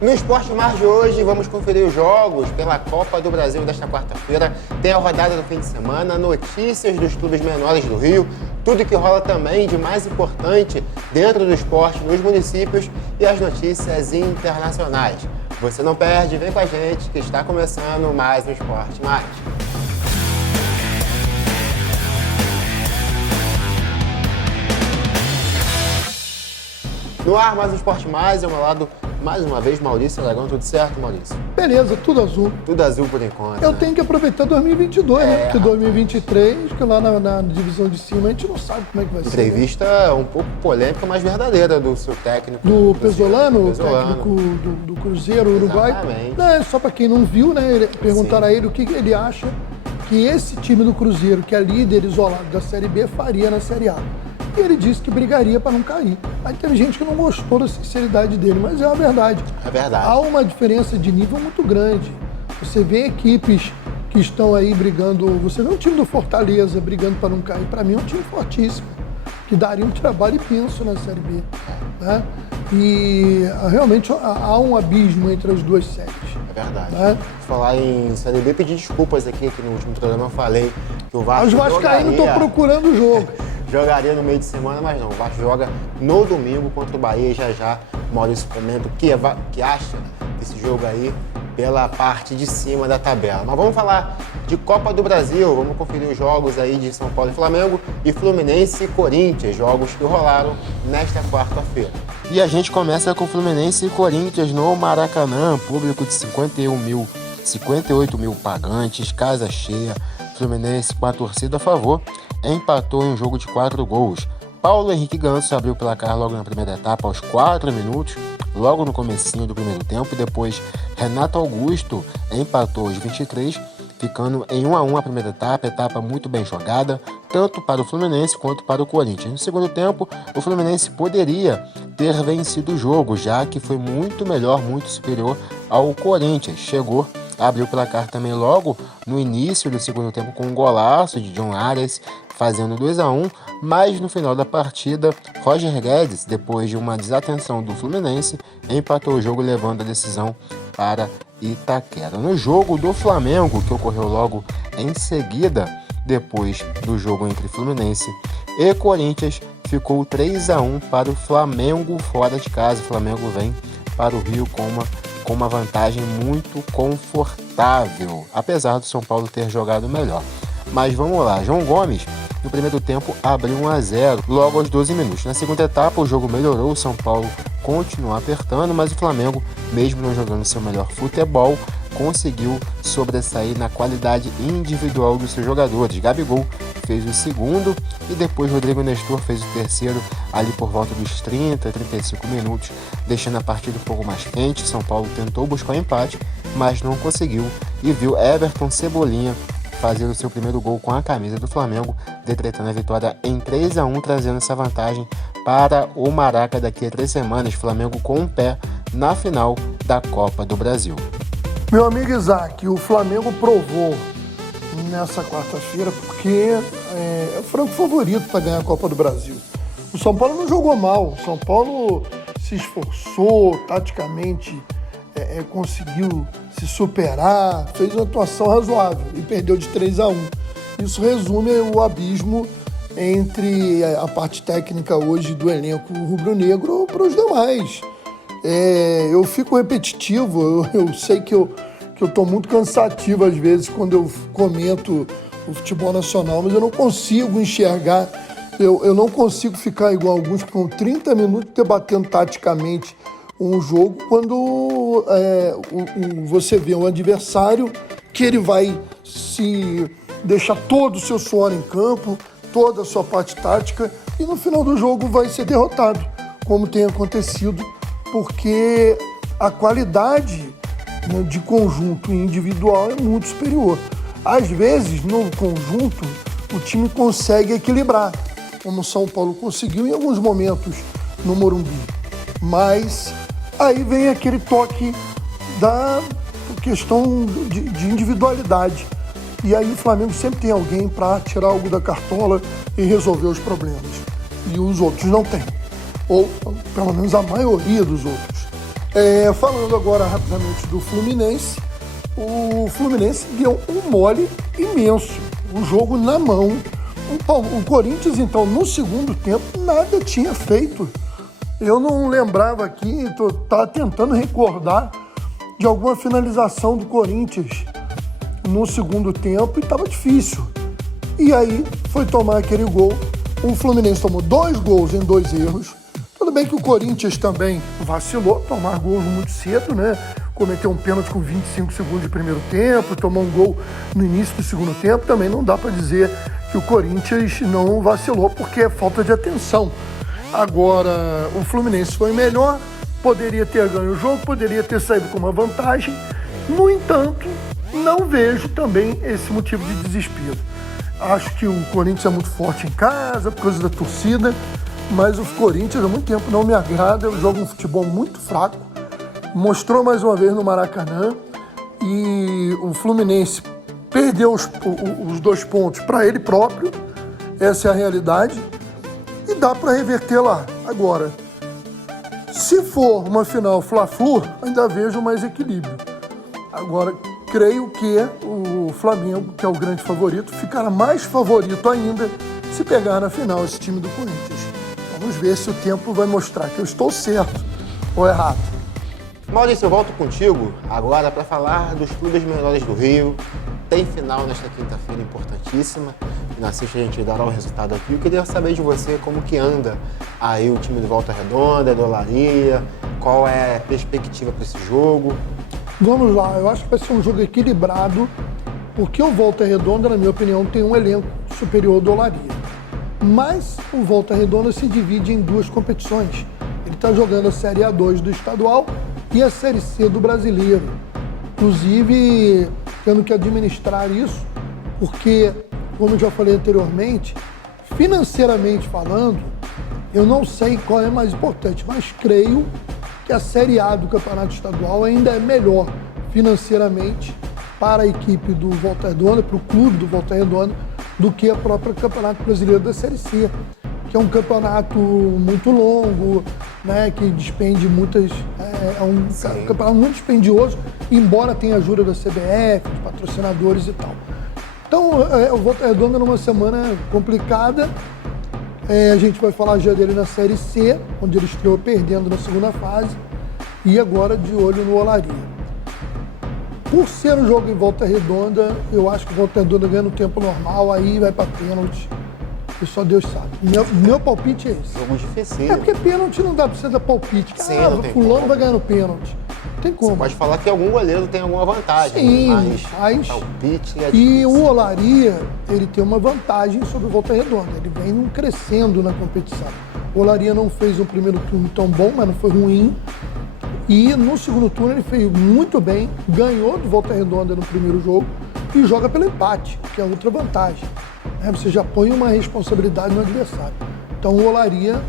No Esporte Mais de hoje, vamos conferir os jogos pela Copa do Brasil desta quarta-feira. Tem a rodada do fim de semana, notícias dos clubes menores do Rio, tudo que rola também de mais importante dentro do esporte nos municípios e as notícias internacionais. Você não perde, vem com a gente que está começando mais um Esporte Mais. No ar, mais um Esporte Mais, ao meu lado, mais uma vez, Maurício Aragão. Tudo certo, Maurício? Beleza, tudo azul. Tudo azul por enquanto. Eu tenho que aproveitar 2022, né? Porque 2023, que lá na divisão de cima, a gente não sabe como é que vai ser. Entrevista um pouco polêmica, mas verdadeira do seu técnico. Do Pesolano, técnico do Cruzeiro Uruguai. Exatamente. Só para quem não viu, né? Perguntaram a ele o que ele acha que esse time do Cruzeiro, que é líder isolado da Série B, faria na Série A. E ele disse que brigaria para não cair. Aí teve gente que não gostou da sinceridade dele, mas é a verdade. É verdade. Há uma diferença de nível muito grande. Você vê equipes que estão aí brigando, você vê um time do Fortaleza brigando para não cair. Para mim é um time fortíssimo, que daria um trabalho imenso na Série B. Né? E realmente há um abismo entre as duas séries. É verdade. Né? Falar em Série B, pedir desculpas aqui, que no último programa eu falei que o Vasco Os vascaínos estão procurando o jogo. Jogaria no meio de semana, mas não. O Vasco joga no domingo contra o Bahia. Já o Maurício comenta o que acha desse jogo aí pela parte de cima da tabela. Mas vamos falar de Copa do Brasil. Vamos conferir os jogos aí de São Paulo e Flamengo e Fluminense e Corinthians, jogos que rolaram nesta quarta-feira. E a gente começa com Fluminense e Corinthians no Maracanã, público de 58 mil pagantes, casa cheia. Fluminense com a torcida a favor, empatou em um jogo de 4 gols. Paulo Henrique Ganso abriu o placar logo na primeira etapa, aos 4 minutos, logo no comecinho do primeiro tempo, e depois Renato Augusto empatou aos 23, ficando em 1-1 a primeira etapa muito bem jogada, tanto para o Fluminense quanto para o Corinthians. No segundo tempo, o Fluminense poderia ter vencido o jogo, já que foi muito melhor, muito superior ao Corinthians. Abriu o placar também logo no início do segundo tempo com um golaço de John Arias, fazendo 2-1, mas no final da partida, Roger Guedes, depois de uma desatenção do Fluminense, empatou o jogo, levando a decisão para Itaquera. No jogo do Flamengo, que ocorreu logo em seguida, depois do jogo entre Fluminense e Corinthians, ficou 3-1 para o Flamengo fora de casa. O Flamengo vem para o Rio com uma vantagem muito confortável, apesar do São Paulo ter jogado melhor. Mas vamos lá, João Gomes, no primeiro tempo, abriu 1-0, logo aos 12 minutos. Na segunda etapa, o jogo melhorou, o São Paulo continuou apertando, mas o Flamengo, mesmo não jogando seu melhor futebol, conseguiu sobressair na qualidade individual dos seus jogadores. Gabigol fez o segundo e depois Rodrigo Nestor fez o terceiro ali por volta dos 35 minutos, deixando a partida um pouco mais quente. São Paulo tentou buscar o empate, mas não conseguiu e viu Everton Cebolinha fazer o seu primeiro gol com a camisa do Flamengo, decretando a vitória em 3-1, trazendo essa vantagem para o Maraca daqui a 3 semanas. Flamengo com um pé na final da Copa do Brasil. Meu amigo Isaac, o Flamengo provou nessa quarta-feira porque é o franco favorito para ganhar a Copa do Brasil. O São Paulo não jogou mal, o São Paulo se esforçou taticamente, conseguiu se superar, fez uma atuação razoável e perdeu de 3-1. Isso resume o abismo entre a parte técnica hoje do elenco rubro-negro para os demais. Eu fico repetitivo, eu sei que eu estou muito cansativo às vezes quando eu comento o futebol nacional, mas eu não consigo enxergar, eu não consigo ficar igual alguns com 30 minutos debatendo taticamente um jogo quando você vê um adversário que ele vai se deixar todo o seu suor em campo, toda a sua parte tática e no final do jogo vai ser derrotado, como tem acontecido, porque a qualidade, né, de conjunto e individual é muito superior. Às vezes, no conjunto, o time consegue equilibrar, como o São Paulo conseguiu em alguns momentos no Morumbi. Mas aí vem aquele toque da questão de individualidade. E aí o Flamengo sempre tem alguém para tirar algo da cartola e resolver os problemas. E os outros não têm. Ou, pelo menos, a maioria dos outros. Falando agora rapidamente do Fluminense, o Fluminense deu um mole imenso, o jogo na mão. O Corinthians, então, no segundo tempo, nada tinha feito. Eu não lembrava aqui, estava tentando recordar de alguma finalização do Corinthians no segundo tempo e estava difícil. E aí foi tomar aquele gol. O Fluminense tomou 2 gols em 2 erros. Tudo bem que o Corinthians também vacilou, tomar gols muito cedo, né? Cometeu um pênalti com 25 segundos de primeiro tempo, tomou um gol no início do segundo tempo. Também não dá para dizer que o Corinthians não vacilou, porque é falta de atenção. Agora, o Fluminense foi melhor, poderia ter ganho o jogo, poderia ter saído com uma vantagem. No entanto, não vejo também esse motivo de desespero. Acho que o Corinthians é muito forte em casa, por causa da torcida, mas o Corinthians há muito tempo não me agrada, joga um futebol muito fraco. Mostrou mais uma vez no Maracanã e o Fluminense perdeu os 2 pontos para ele próprio, essa é a realidade, e dá para reverter lá. Agora, se for uma final Fla-Flu, ainda vejo mais equilíbrio. Agora, creio que o Flamengo, que é o grande favorito, ficará mais favorito ainda se pegar na final esse time do Corinthians. Vamos ver se o tempo vai mostrar que eu estou certo ou errado. Maurício, eu volto contigo agora para falar dos clubes menores do Rio. Tem final nesta quinta-feira importantíssima. E na sexta a gente dará o resultado aqui. Eu queria saber de você como que anda aí o time do Volta Redonda, do Olaria, qual é a perspectiva para esse jogo. Vamos lá, eu acho que vai ser um jogo equilibrado, porque o Volta Redonda, na minha opinião, tem um elenco superior ao do Olaria. Mas o Volta Redonda se divide em 2 competições. Ele está jogando a Série A2 do estadual e a Série C do brasileiro. Inclusive, tendo que administrar isso, porque, como eu já falei anteriormente, financeiramente falando, eu não sei qual é mais importante, mas creio que a Série A do Campeonato Estadual ainda é melhor financeiramente para a equipe do Volta Redonda, para o clube do Volta Redonda, do que a própria Campeonato Brasileiro da Série C, que é um campeonato muito longo, né, que despende muitas... É um campeonato muito dispendioso, embora tenha ajuda da CBF, dos patrocinadores e tal. Então, o Volta Redonda numa semana complicada. A gente vai falar já dele na Série C, onde ele estreou perdendo na segunda fase, e agora de olho no Olaria. Por ser um jogo em Volta Redonda, eu acho que o Volta Redonda ganha no tempo normal, aí vai para pênalti. E só Deus sabe. Meu palpite é esse. Jogo difícil. É porque pênalti não dá pra você dar palpite. Sim, não tem fulano como. vai ganhar no pênalti. Não tem como. Você pode falar que algum goleiro tem alguma vantagem. Sim, mas palpite é e difícil. o Olaria, ele tem uma vantagem sobre o Volta Redonda. Ele vem crescendo na competição. O Olaria não fez um primeiro turno tão bom, mas não foi ruim. E no segundo turno ele fez muito bem, ganhou do Volta Redonda no primeiro jogo e joga pelo empate, que é outra vantagem. Você já põe uma responsabilidade no adversário. Então o Olaria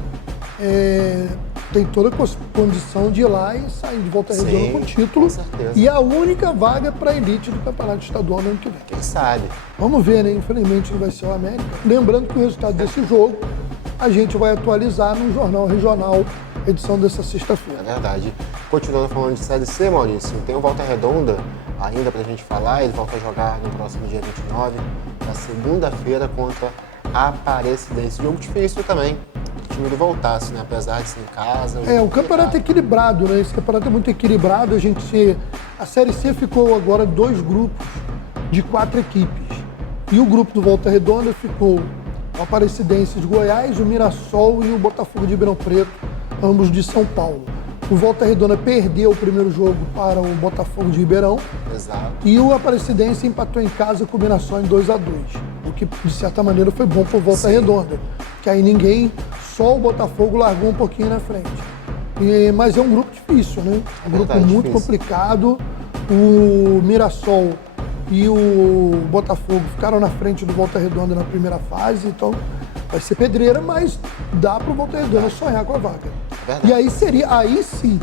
tem toda a condição de ir lá e sair de Volta Redonda com o título. Com certeza. E a única vaga para a elite do Campeonato Estadual no ano que vem. Quem sabe? Vamos ver, né? Infelizmente não vai ser o América. Lembrando que o resultado desse jogo a gente vai atualizar no Jornal Regional, edição dessa sexta-feira. É verdade. Continuando falando de Série C, Maurício, tem o Volta Redonda ainda pra gente falar. Ele volta a jogar no próximo dia 29, na segunda-feira, contra a Aparecidense. Jogo difícil também. O time do Voltaço, né? Apesar de ser em casa. O campeonato é equilibrado, né? Esse campeonato é muito equilibrado. A Série C ficou agora 2 grupos de 4 equipes. E o grupo do Volta Redonda ficou o Aparecidense de Goiás, o Mirassol e o Botafogo de Ribeirão Preto, ambos de São Paulo. O Volta Redonda perdeu o primeiro jogo para o Botafogo de Ribeirão. Exato. E o Aparecidense empatou em casa com o Mirassol em 2-2. O que, de certa maneira, foi bom para o Volta Redonda. Que aí só o Botafogo largou um pouquinho na frente. Mas é um grupo difícil, né? Um grupo muito complicado. O Mirassol e o Botafogo ficaram na frente do Volta Redonda na primeira fase, então vai ser pedreira, mas dá para o Volta Redonda sonhar com a vaga. E aí sim,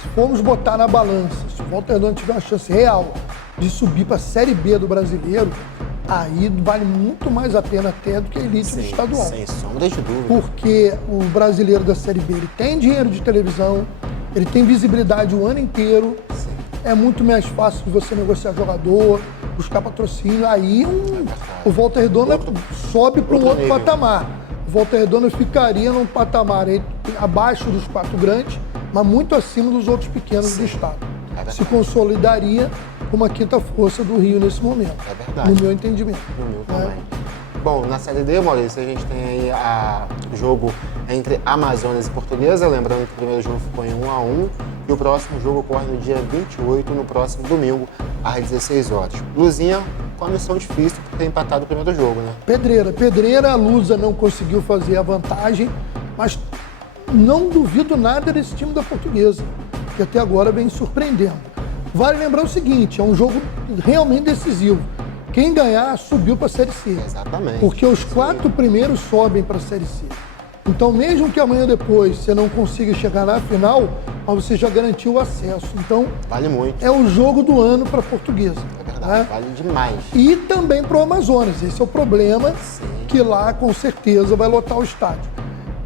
se formos botar na balança, se o Volta Redonda tiver uma chance real de subir para a Série B do Brasileiro, aí vale muito mais a pena até do que a elite do estadual. Sem sombra de dúvida. Porque o brasileiro da Série B ele tem dinheiro de televisão, Ele tem visibilidade o ano inteiro. Sim. É muito mais fácil de você negociar jogador, buscar patrocínio. Aí o Volta Redonda sobe para um outro nível. patamar. O Volta Redonda ficaria num patamar abaixo dos 4 grandes, mas muito acima dos outros pequenos do estado. Se consolidaria como a quinta força do Rio nesse momento. É verdade. No meu entendimento. No meu também. Bom, na Série D, Maurício, a gente tem aí o jogo entre Amazonas e Portuguesa. Lembrando que o primeiro jogo ficou em 1-1 e o próximo jogo ocorre no dia 28, no próximo domingo, às 16 horas. Luzinha com a missão difícil por ter empatado o primeiro jogo, né? Pedreira, a Lusa não conseguiu fazer a vantagem, mas não duvido nada desse time da Portuguesa, que até agora vem surpreendendo. Vale lembrar o seguinte, é um jogo realmente decisivo. Quem ganhar subiu para a Série C. Exatamente. Porque os 4 primeiros sobem para a Série C. Então, mesmo que amanhã depois você não consiga chegar na final, mas você já garantiu o acesso. Então, vale muito. É o jogo do ano para a Portuguesa. É verdade, vale demais. E também para o Amazonas. Esse é o problema, que lá com certeza vai lotar o estádio.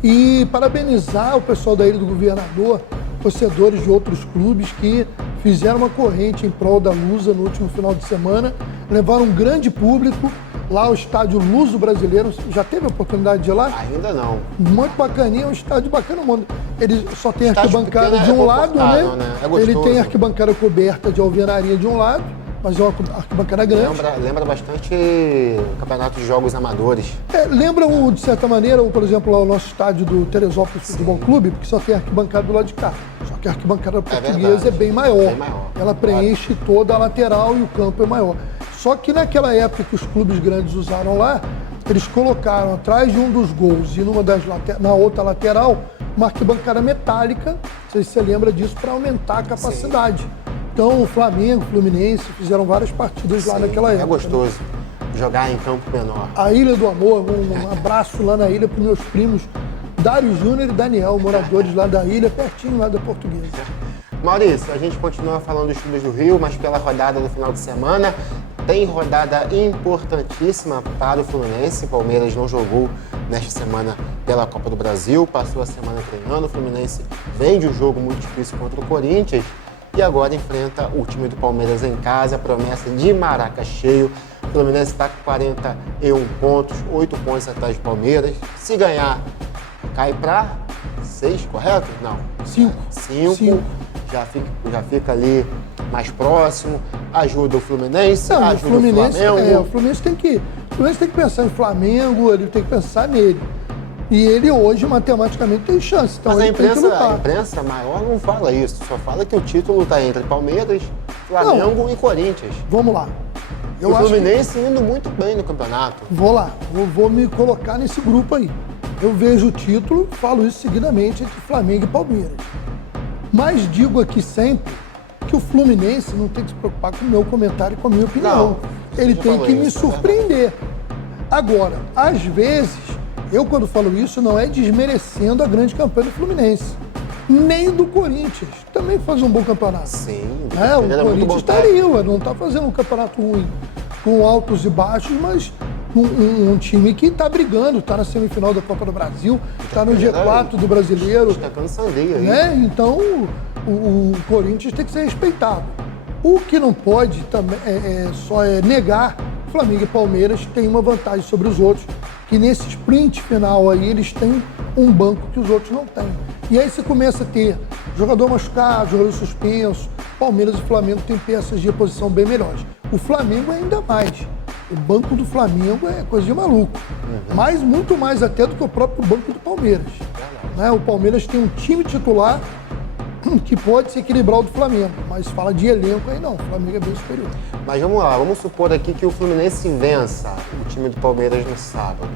E parabenizar o pessoal da Ilha do Governador, torcedores de outros clubes que fizeram uma corrente em prol da Lusa no último final de semana, levaram um grande público lá ao estádio Luso Brasileiro. Já teve a oportunidade de ir lá? Ainda não. Muito bacaninha, é um estádio bacana. Ele só tem arquibancada pequeno, de um lado, né? É gostoso. Ele tem arquibancada coberta de alvenaria de um lado, mas é uma arquibancada grande. Lembra bastante o campeonato de jogos amadores. Lembra, de certa maneira, por exemplo, lá o nosso estádio do Teresópolis Futebol Clube, porque só tem arquibancada do lado de cá. Só que a arquibancada portuguesa é bem maior. Ela preenche toda a lateral e o campo é maior. Só que naquela época que os clubes grandes usaram lá, eles colocaram atrás de um dos gols e na outra lateral uma arquibancada metálica, não sei se você lembra disso, para aumentar a capacidade. Sim. Então o Flamengo, o Fluminense fizeram várias partidas lá naquela época. É gostoso jogar em campo menor. A Ilha do Amor, um abraço lá na ilha para os meus primos Dário Júnior e Daniel, moradores lá da ilha, pertinho lá da Portuguesa. Maurício, a gente continua falando dos clubes do Rio, mas pela rodada do final de semana, tem rodada importantíssima para o Fluminense. O Palmeiras não jogou nesta semana pela Copa do Brasil, passou a semana treinando. O Fluminense vem de um jogo muito difícil contra o Corinthians e agora enfrenta o time do Palmeiras em casa, promessa de Maraca cheio. O Fluminense está com 41 pontos, 8 pontos atrás do Palmeiras. Se ganhar, cai para 6, correto? Não. 5. Já fica ali mais próximo, ajuda o Fluminense, ajuda o Flamengo. O Fluminense tem que pensar em Flamengo, ele tem que pensar nele. E ele hoje, matematicamente, tem chance. Então mas a imprensa maior não fala isso, só fala que o título está entre Palmeiras, Flamengo e Corinthians. Vamos lá. O Fluminense indo muito bem no campeonato. Vou lá, vou me colocar nesse grupo aí. Eu vejo o título, falo isso seguidamente, entre Flamengo e Palmeiras. Mas digo aqui sempre que o Fluminense não tem que se preocupar com o meu comentário e com a minha opinião. Não, ele tem que me surpreender. Agora, às vezes, eu quando falo isso não é desmerecendo a grande campanha do Fluminense, nem do Corinthians. Também faz um bom campeonato. Sim, o Corinthians está aí, não está fazendo um campeonato ruim, com altos e baixos, mas um time que está brigando, está na semifinal da Copa do Brasil, está no G4 do Brasileiro. Está cansando aí. Né? Então, o Corinthians tem que ser respeitado. O que não pode também só negar, Flamengo e Palmeiras têm uma vantagem sobre os outros, que nesse sprint final aí eles têm um banco que os outros não têm. E aí você começa a ter jogador machucado, jogador suspenso. Palmeiras e Flamengo têm peças de reposição bem melhores. O Flamengo ainda mais. O banco do Flamengo é coisa de maluco. Mas muito mais até do que o próprio banco do Palmeiras. Né? O Palmeiras tem um time titular que pode se equilibrar o do Flamengo, mas fala de elenco aí não, o Flamengo é bem superior. Mas vamos lá, vamos supor aqui que o Fluminense vença o time do Palmeiras no sábado.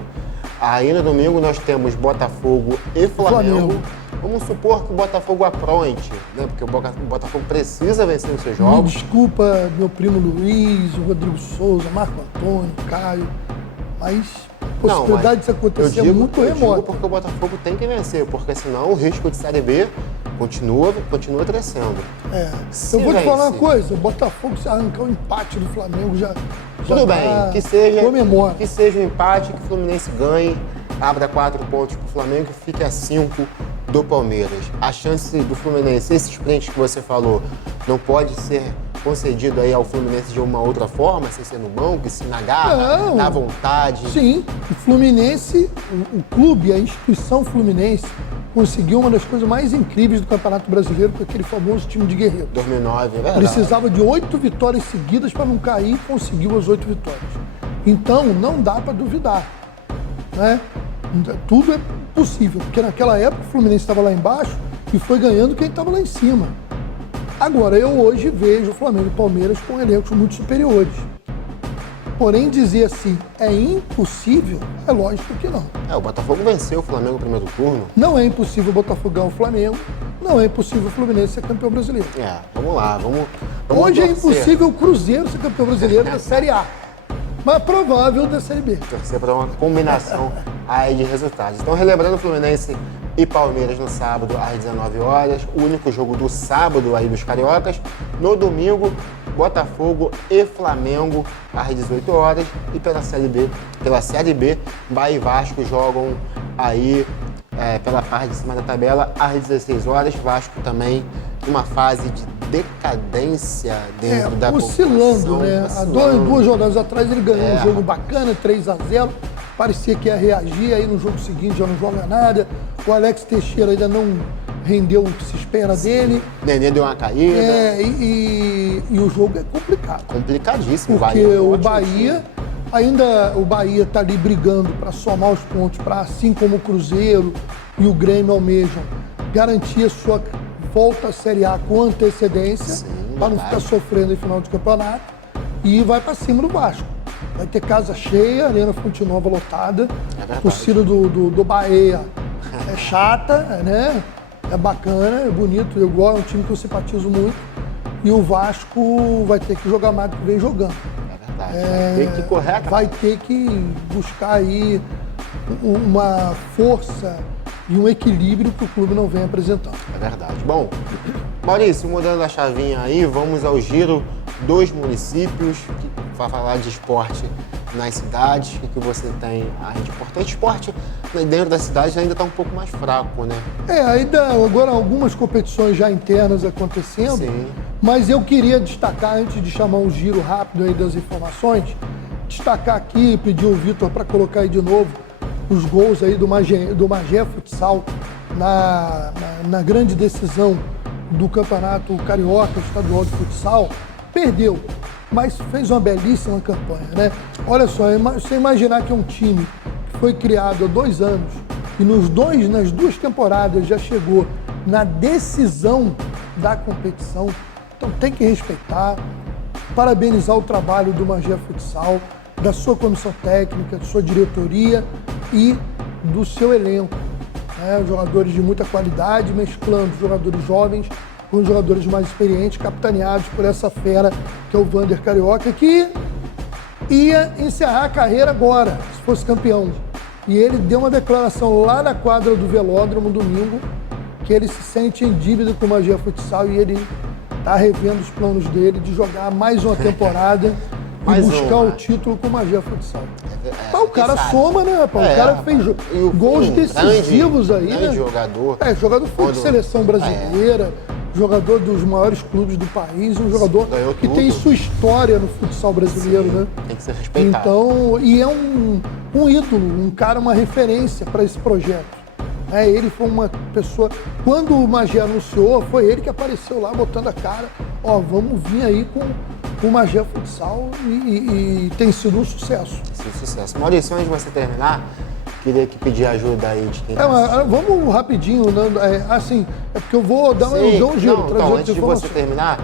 Aí no domingo nós temos Botafogo e Flamengo. Vamos supor que o Botafogo apronte, né? Porque o Botafogo precisa vencer os seus jogos. Me desculpa, meu primo Luiz, o Rodrigo Souza, Marco Antônio, Caio, mas a possibilidade disso acontecer é muito remota. Eu digo porque o Botafogo tem que vencer, porque senão o risco de Série B continua crescendo. Eu vou te falar uma coisa, o Botafogo, se arrancar o empate do Flamengo, já tudo bem, que seja um empate, que o Fluminense ganhe, abra 4 pontos para o Flamengo e fique a 5 do Palmeiras, a chance do Fluminense, esse sprint que você falou, não pode ser concedido aí ao Fluminense de uma outra forma, sem ser no banco, se na garra, na vontade? Sim, o Fluminense, o clube, a instituição Fluminense, conseguiu uma das coisas mais incríveis do Campeonato Brasileiro, com aquele famoso time de guerreiro. 2009, é verdade. Precisava de 8 vitórias seguidas para não cair e conseguiu as 8 vitórias. Então, não dá para duvidar, né? Tudo é possível, porque naquela época o Fluminense estava lá embaixo e foi ganhando quem estava lá em cima. Agora, eu hoje vejo o Flamengo e o Palmeiras com elencos muito superiores. Porém, dizer assim, é impossível, é lógico que não. O Botafogo venceu o Flamengo no primeiro turno. Não é impossível o Botafogo ganhar o Flamengo, não é impossível o Fluminense ser campeão brasileiro. Vamos lá, vamos Hoje torcer. é impossível o Cruzeiro ser campeão brasileiro da Série A, mas é provável da Série B. Torcer para uma combinação aí de resultados. Então, relembrando, Fluminense e Palmeiras no sábado às 19 horas, o único jogo do sábado aí dos cariocas. No domingo, Botafogo e Flamengo às 18 horas. E pela Série B, Bahia e Vasco jogam aí pela parte de cima da tabela às 16 horas. Vasco também numa fase de decadência dentro da oscilando, né? Há duas rodadas atrás ele ganhou um jogo bacana, 3-0. Parecia que ia reagir, aí no jogo seguinte já não joga nada. O Alex Teixeira ainda não rendeu o que se espera dele. Nenê deu uma caída. E o jogo é complicado. Complicadíssimo. Porque o Bahia está ali brigando para somar os pontos, para, assim como o Cruzeiro e o Grêmio almejam, garantir a sua volta à Série A com antecedência, para não ficar sofrendo em final de campeonato, e vai para cima do Vasco. Vai ter casa cheia, Arena Fonte Nova lotada, a torcida do Bahia é chata, né? É bacana, é bonito, é um time que eu simpatizo muito, e o Vasco vai ter que jogar mais do que vem jogando. Vai ter que correr, vai ter que buscar aí uma força e um equilíbrio que o clube não vem apresentando. É verdade. Bom, Maurício, mudando a chavinha aí, vamos ao giro dos municípios, para falar de esporte nas cidades. O que você tem aí de importante? Esporte dentro da cidade ainda está um pouco mais fraco, né? Ainda agora algumas competições já internas acontecendo. Sim. Mas eu queria destacar, antes de chamar um giro rápido aí das informações, destacar aqui, pedir o Vitor para colocar aí de novo os gols aí do Magé Futsal na grande decisão do Campeonato Carioca Estadual de Futsal. Perdeu, mas fez uma belíssima campanha, né? Olha só, você imaginar que é um time que foi criado há 2 anos e nas 2 temporadas já chegou na decisão da competição. Então tem que respeitar, parabenizar o trabalho do Magé Futsal, da sua comissão técnica, da sua diretoria e do seu elenco. Né? Jogadores de muita qualidade, mesclando jogadores jovens com jogadores mais experientes, capitaneados por essa fera que é o Vander Carioca, que ia encerrar a carreira agora, se fosse campeão. E ele deu uma declaração lá na quadra do Velódromo, domingo, que ele se sente em dívida com o Magé Futsal e ele está revendo os planos dele de jogar mais uma temporada e buscar o título com o Magé Futsal. Mas o cara soma, né, rapaz? O cara fez gols decisivos aí, né? Jogador. Jogador foi de seleção brasileira, jogador dos maiores clubes do país, um jogador que tem sua história no futsal brasileiro, né? Tem que ser respeitado. Então, e é um ídolo, um cara, uma referência para esse projeto. Ele foi uma pessoa... Quando o Magé anunciou, foi ele que apareceu lá botando a cara. Vamos vir aí com o Magé Futsal e tem sido um sucesso. Tem sido um sucesso. Maurício, antes de você terminar, queria pedir ajuda aí de quem vamos rapidinho, Nando. Porque eu vou dar um giro. Então, antes de você terminar,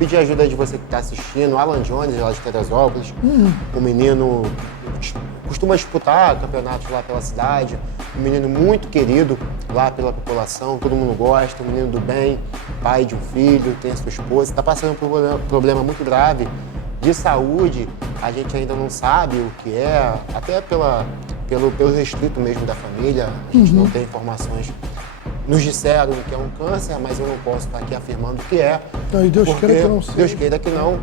pedir ajuda aí de você que está assistindo, Alan Jones, lá de Teresópolis, um menino costuma disputar campeonatos lá pela cidade, um menino muito querido lá pela população, todo mundo gosta, um menino do bem, pai de um filho, tem a sua esposa, está passando por um problema muito grave de saúde, a gente ainda não sabe o que é, até pelo restrito mesmo da família, a gente não tem informações. Nos disseram que é um câncer, mas eu não posso estar aqui afirmando o que é. E Deus queira que não seja. Deus queira que não,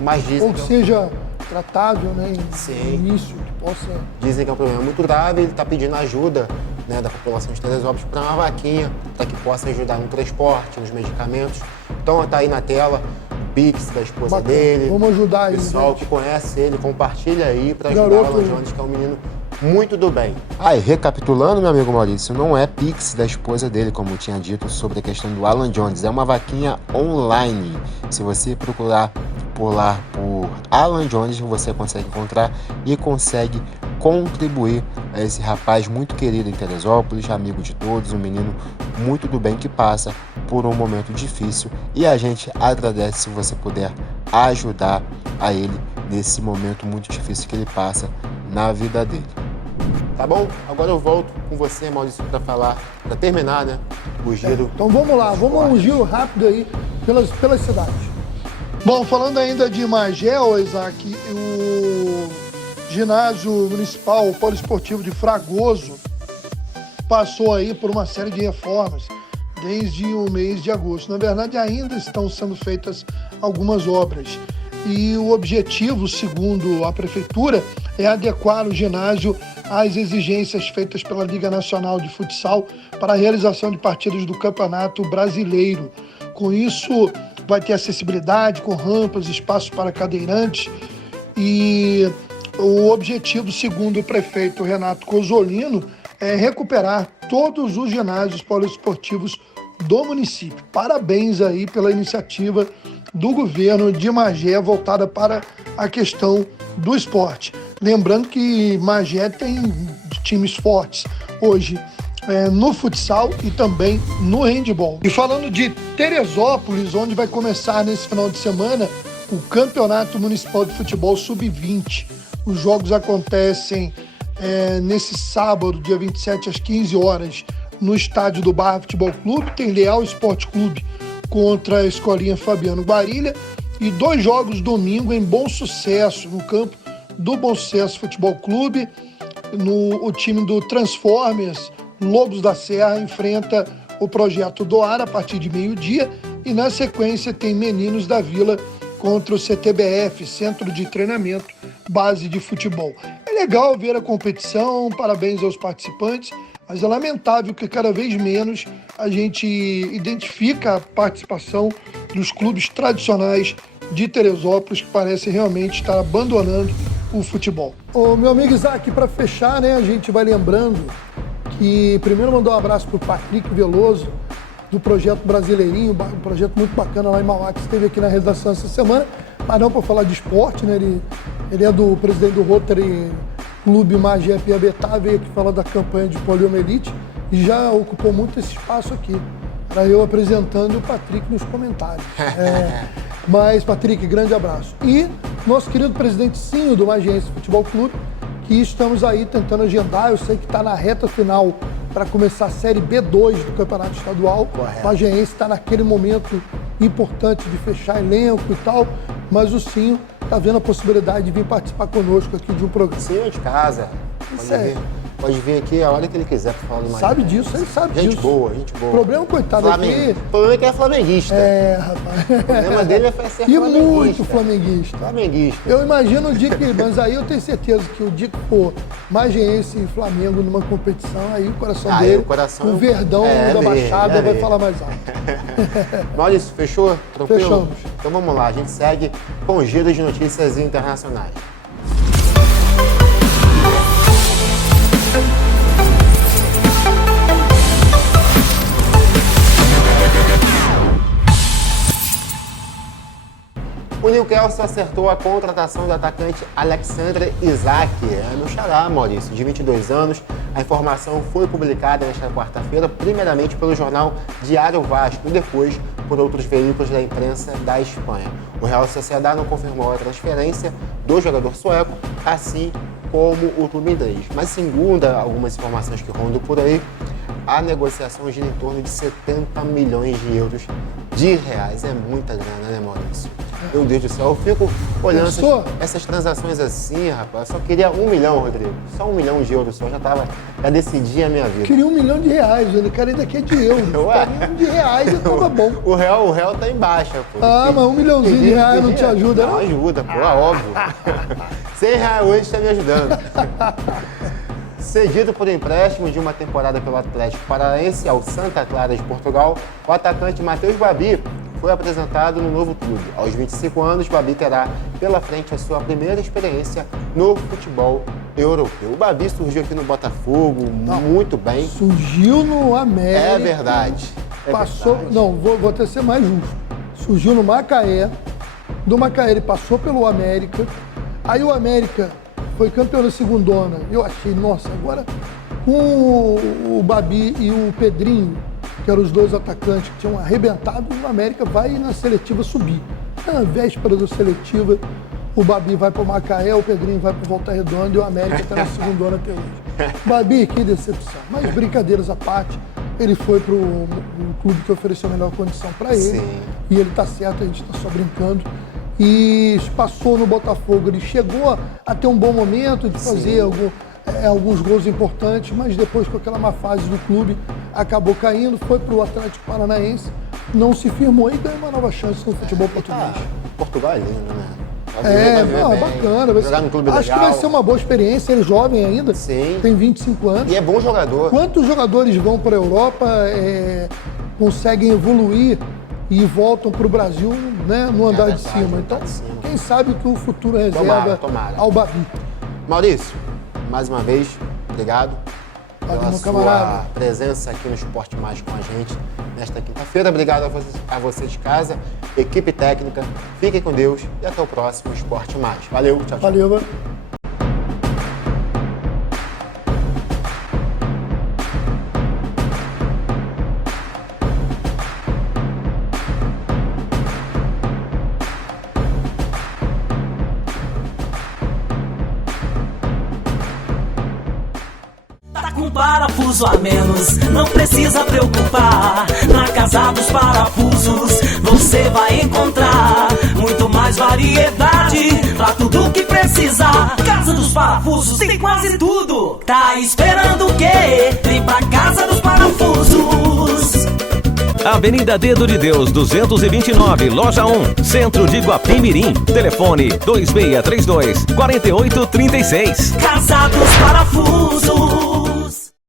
mas dizem ou que seja tratável, né? Sim. Início, que possa... Dizem que é um problema muito grave, ele está pedindo ajuda né, da população de Teresópolis para uma vaquinha, para que possa ajudar no transporte, nos medicamentos. Então tá aí na tela o Pix da esposa Bacana. dele. Vamos ajudar aí, pessoal gente. que conhece ele, compartilha aí para ajudar Garoto. o Alan Jones, que é um menino muito do bem. E recapitulando, meu amigo Maurício, não é Pix da esposa dele, como eu tinha dito sobre a questão do Alan Jones, é uma vaquinha online. Se você procurar por lá por Alan Jones, você consegue encontrar e consegue contribuir a esse rapaz muito querido em Teresópolis, amigo de todos, um menino muito do bem que passa por um momento difícil, e a gente agradece se você puder ajudar a ele nesse momento muito difícil que ele passa na vida dele. Tá bom? Agora eu volto com você, Maurício, para falar, para terminar, né, o giro. Então vamos lá, vamos um giro rápido aí pelas cidades. Bom, falando ainda de Magé, Isaac, o ginásio municipal, o poliesportivo de Fragoso, passou aí por uma série de reformas desde o mês de agosto. Na verdade, ainda estão sendo feitas algumas obras. E o objetivo, segundo a prefeitura, é adequar o ginásio às exigências feitas pela Liga Nacional de Futsal para a realização de partidas do Campeonato Brasileiro. Com isso, vai ter acessibilidade com rampas, espaços para cadeirantes, e o objetivo, segundo o prefeito Renato Cozzolino, é recuperar todos os ginásios poliesportivos do município. Parabéns aí pela iniciativa do governo de Magé voltada para a questão do esporte. Lembrando que Magé tem times fortes hoje no futsal e também no handball. E falando de Teresópolis, onde vai começar nesse final de semana o Campeonato Municipal de Futebol Sub-20. Os jogos acontecem nesse sábado, dia 27, às 15 horas, no estádio do Barra Futebol Clube. Tem Leal Esporte Clube contra a Escolinha Fabiano Guarilha, e 2 jogos domingo em Bom Sucesso, no campo do Bom Sucesso Futebol Clube. O time do Transformers Lobos da Serra enfrenta o Projeto Doar a partir de meio-dia, e na sequência tem Meninos da Vila contra o CTBF, Centro de Treinamento Base de Futebol. É legal ver a competição, parabéns aos participantes, mas é lamentável que cada vez menos a gente identifica a participação dos clubes tradicionais de Teresópolis, que parecem realmente estar abandonando o futebol. Ô, meu amigo Isaac, para fechar, né, a gente vai lembrando que primeiro mandar um abraço para o Patrick Veloso, do Projeto Brasileirinho, um projeto muito bacana lá em Mauá, que esteve aqui na redação essa semana, mas não para falar de esporte, né? Ele é do presidente do Rotary Clube Magé Piabetá, veio aqui falar da campanha de poliomielite e já ocupou muito esse espaço aqui. Era eu apresentando e o Patrick nos comentários. Mas, Patrick, grande abraço. E nosso querido presidente Cinho, do Magiense Futebol Clube, que estamos aí tentando agendar. Eu sei que está na reta final para começar a Série B2 do Campeonato Estadual. Correto. O Magiense está naquele momento importante de fechar elenco e tal, mas o Cinho está vendo a possibilidade de vir participar conosco aqui de um programa. Sim, de casa. Isso é. Pode vir aqui a hora que ele quiser para falar do Magé. Sabe disso, ele sabe Gente disso. boa, gente boa. O problema, coitado, aqui... O problema é que é flamenguista. Rapaz. O problema dele é ser E flamenguista. muito flamenguista. Flamenguista. Eu imagino o dia que... Mas aí eu tenho certeza que o dia que for Magiense e Flamengo numa competição, aí o coração Aí dele, o coração- o Verdão é da dele, Baixada, é vai dele. falar mais alto. Maurício, fechou? Tranquilo? Fechamos. Então vamos lá, a gente segue com o giro de notícias internacionais. O Newcastle acertou a contratação do atacante Alexandre Isak, meu xará, Maurício, de 22 anos. A informação foi publicada nesta quarta-feira, primeiramente pelo jornal Diário Vasco e depois por outros veículos da imprensa da Espanha. O Real Sociedad não confirmou a transferência do jogador sueco, assim como o clube inglês. Mas segundo algumas informações que rondam por aí, a negociação gira em torno de 70 milhões de euros de reais. É muita grana, né, Maurício? Meu Deus do céu, eu fico olhando essas transações assim, rapaz. Eu só queria 1 milhão, Rodrigo. Só 1 milhão de euros só, já decidia a minha vida. Queria R$1 milhão, eu quero ainda que é de euros. Ué? R$1 milhão já tava bom. O real tá em baixa, pô. Ah, mas R$1 milhãozinho de reais não te ajuda, não? não? Ajuda, pô, é óbvio. R$100 hoje tá me ajudando. Cedido por empréstimo de uma temporada pelo Atlético Paranaense ao Santa Clara de Portugal, o atacante Matheus Babi foi apresentado no novo clube. Aos 25 anos, Babi terá pela frente a sua primeira experiência no futebol europeu. O Babi surgiu aqui no Botafogo, muito bem. Surgiu no América. É verdade. Passou. Verdade. Não, vou até ser mais justo. Surgiu no Macaé. Do Macaé ele passou pelo América. Aí o América foi campeão da segundona. Eu achei, nossa, agora com o Babi e o Pedrinho, que eram os dois atacantes que tinham arrebentado, o América vai na seletiva subir. Na véspera da seletiva, o Babi vai para o Macaé, o Pedrinho vai para o Volta Redonda e o América está na segundona até hoje. Babi, que decepção. Mas brincadeiras à parte, ele foi para o clube que ofereceu a melhor condição para ele. Sim. E ele está certo, a gente está só brincando. E passou no Botafogo, ele chegou a ter um bom momento de fazer alguns gols importantes, mas depois com aquela má fase do clube, acabou caindo, foi para o Atlético Paranaense, não se firmou e ganhou uma nova chance no futebol português. Portugal é lindo, né? Bacana. Jogar no clube acho legal. Que vai ser uma boa experiência, ele é jovem ainda, tem 25 anos. E é bom jogador. Quantos jogadores vão para a Europa, conseguem evoluir e voltam para o Brasil, né, no andar de cima? Então, quem sabe que o futuro reserva ao Babi. Maurício, mais uma vez, obrigado pela sua presença aqui no Esporte Mais com a gente nesta quinta-feira. Obrigado a você de casa, equipe técnica. Fiquem com Deus e até o próximo Esporte Mais. Valeu, tchau, tchau. Valeu. Parafuso a menos, não precisa preocupar. Na Casa dos Parafusos você vai encontrar muito mais variedade pra tudo que precisar. Casa dos Parafusos tem quase tudo. Tá esperando o quê? Vem pra Casa dos Parafusos. Avenida Dedo de Deus, 229, Loja 1, Centro de Guapimirim. Telefone 2632-4836. Casa dos Parafusos.